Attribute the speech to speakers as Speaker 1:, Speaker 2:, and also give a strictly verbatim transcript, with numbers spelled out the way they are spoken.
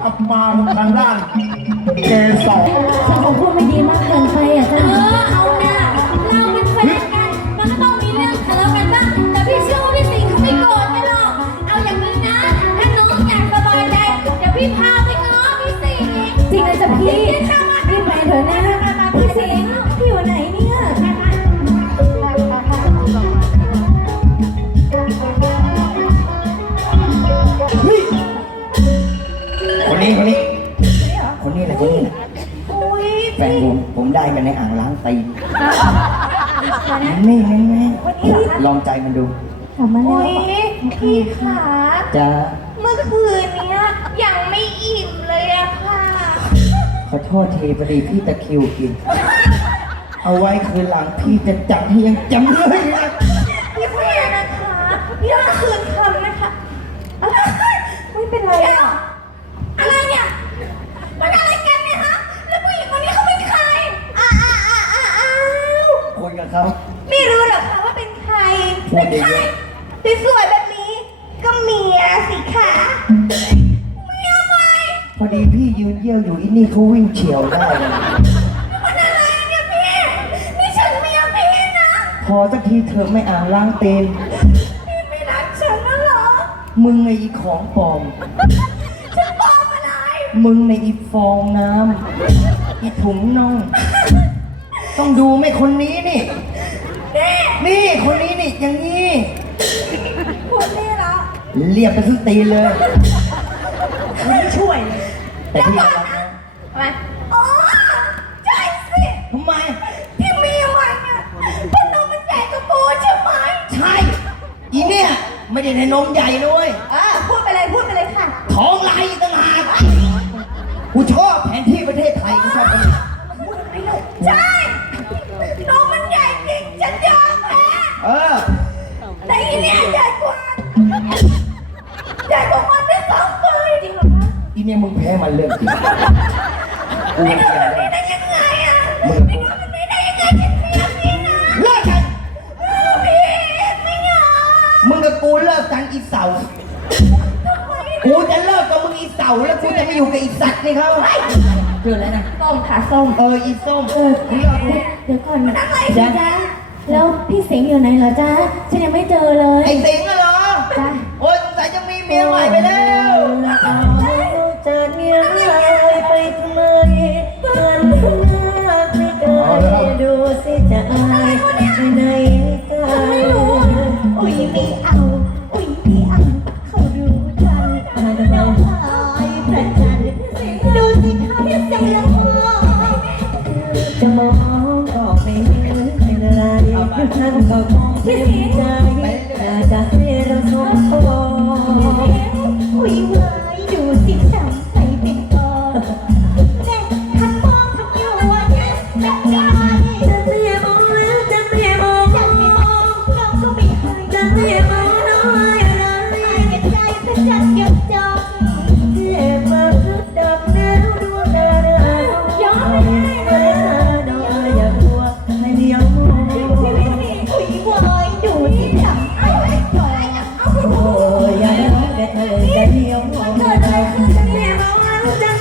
Speaker 1: อับมาทางด้านเกสร
Speaker 2: ฉันคงพูดไม่ดีมากเกินไปอ่ะ
Speaker 3: เอ
Speaker 2: จ้า
Speaker 3: อเอาหน้าเราเป็นแฟนกันมันก็ต้องมีเรื่องทะเลาะกันบ้างแต่พี่เชื่อว่าพี่สิงห์เขาไม่โกรธกันหรอกเอาอย่างนี้นะถ้าน้องอยากสบายใจเดี๋ยวพี่พาไปง้อพี่สิงห์
Speaker 2: จริงนะจ๊ะพี่พี่ไปเถอะนะพี่สิงห์พี่อยู่ไหนเนี่ย
Speaker 4: คนนี้คนนี้คนนี้แหละคนนี้แหละ
Speaker 3: อุ้ย
Speaker 4: แฟนผมผมได้กันในอ่างล้างตีนนี่นี่นี่ลองใจมันดู
Speaker 2: กลับมาแล้
Speaker 3: อุ้
Speaker 2: วย
Speaker 3: พี่ขา
Speaker 4: จะ
Speaker 3: เมื่อคืนเนี้ยยังไม่อิ่มเลยอะค่ะ
Speaker 4: ขอโทษทีพอดีพี่ตะคริวกิน เอาไว้คืนหลังพี่จะจับให้ยังจำเลยนะ
Speaker 3: พี่เพื่อนนะคะพี่ต้องคืนคำนะคะอะไร
Speaker 2: ไม่เป็นไรอ่ะ
Speaker 3: อะไรเนี่ยมันอะไรกันเนี่ยฮะแล้วผู้หญิงคนนี้เขาเป็นใครอ้าอ้าอ้าอ้าอ้าว
Speaker 4: คุยกับเขา
Speaker 3: ไม่รู้หรอกค่ะว่าเป็นใคร
Speaker 4: พู
Speaker 3: เป็
Speaker 4: ด
Speaker 3: น
Speaker 4: เย
Speaker 3: ใคร
Speaker 4: อะ
Speaker 3: สวยๆแบบนี้ก็เมียสิคะเมียใหม่
Speaker 4: พอดีพี่ยืนเยี่ยวอยู่อีนี่เขาวิ่งเฉียวได้เลย
Speaker 3: มันอะไรเนี่ยพี่นี่ฉันเมียพี่นะ
Speaker 4: พอสักทีเธอไม่อ่างล้างตีน
Speaker 3: พี่ไม่รักฉันนะเหรอ
Speaker 4: มึงไงอีของปลอม
Speaker 3: ฉันบอกอะไร
Speaker 4: มึงในอีฟองน้ำอีถุงน่อง ต้องดูไหม่คนนี้นี่
Speaker 3: นี่
Speaker 4: นี่คนนี้นี่อย่างนี้
Speaker 3: พูดนี่เหรอ
Speaker 4: เรียบไปสุดตีนเลย
Speaker 3: ไม่ช่วยเลย
Speaker 4: แต่พี่รักนะ
Speaker 3: ทำไมอ๋อใช่สิ
Speaker 4: ทำไม
Speaker 3: ที่มีไว้เนี่ยเป็นนมมันใหญ่กว่าปูใช่ไหม
Speaker 4: ใช่ อีเนี่ยไม่ได้ในนมใหญ่ด้วย
Speaker 3: เออพูดไปเลยพูดไปเลยค่ะ
Speaker 4: ท้องลายอีกต่างหากกูชอบแผนที่ประเทศไทยกูชอบคนนี้
Speaker 3: ใช่นมมันใหญ่จริงฉันยอมแพ้
Speaker 4: เออ
Speaker 3: แต่อีเนี่ยใหญ่กว่าใหญ่กว่ามันได้สองปีจริงเหรอคะ
Speaker 4: อีเนี่ยมึงแพ้มันเรื่องจริงกู
Speaker 3: ไม่
Speaker 4: ไม่
Speaker 3: ดู
Speaker 4: เชื่อ
Speaker 3: แบบนี้ได้ยังไงอ่ะ
Speaker 4: มึง
Speaker 3: ไม่ดูแบบนี้ได้ยังไงฉันเมียพี่นะ
Speaker 4: เลิกกัน
Speaker 3: เออพี่ไม่ยอม
Speaker 4: มึงกับกูเลิกกันอีเสา กูจะเลิกกับมึงอีเสาแล้วกูจะไม่อยู่กับอีสัตว์นี่เขาเกิดอะไรนะ
Speaker 3: ส้มค่ะส้ม
Speaker 4: เอออีส้ม
Speaker 2: เออ
Speaker 4: มึงเลิกกู
Speaker 2: เดี๋ยวก่อน
Speaker 3: อะไร
Speaker 2: จ้าแล้วพี่สิงห์อยู่ไหนเหรอจ้าฉันยังไม่เจอเลย
Speaker 4: ไอ้สิงห์อะเหรอ
Speaker 2: จ้า
Speaker 4: โอ๊ยสงสัยจะมีเมียใหม่ไปแล้ว
Speaker 2: จะเมียหายไปทำไมเพื่อนมากไม่เคยดูสิจะอายไปไหนกัน
Speaker 3: ไม่รู้อ่ะอุ้ยไม่เอาอุ้ยไม่เอาเขาดูกันน้องชายพระจันทร์ดูสิคะพี่เสียงพ่อ
Speaker 2: จะมองก็ไม่เห็นเป็นอะไรฉันก็คงไม่ใจอยากจะให้เราสมปอง
Speaker 3: อุ้ยเว้ยดูสิจำใจเป็นกองแน่ทักมองทักอยู่ว่าเนี่ยแบบนี้
Speaker 2: จะเสียมองแล้วจะเสียมอง
Speaker 3: จังไม่มองน้องก็ไม่ให้
Speaker 2: จะเสียมองน้อยอะไร
Speaker 3: ไอ้กันใจพระจันทร์หยดจอง
Speaker 2: เสียมาชุดดำแล้วดวงดาราย้อนไม่ได้ดอยอย่ากลัวให้เดียวมอง
Speaker 3: พี่พี่พี่อุ้ยเว้ยดูสิจำไอ้ไอ้ไอ้เอา
Speaker 2: โอ้ยอย่ารักแต่เธอจะเดียวมอง
Speaker 3: เกิดอะไรขึ้น
Speaker 2: จะ
Speaker 3: เนี่
Speaker 2: เสีย
Speaker 3: ย
Speaker 2: มองแล้วจะ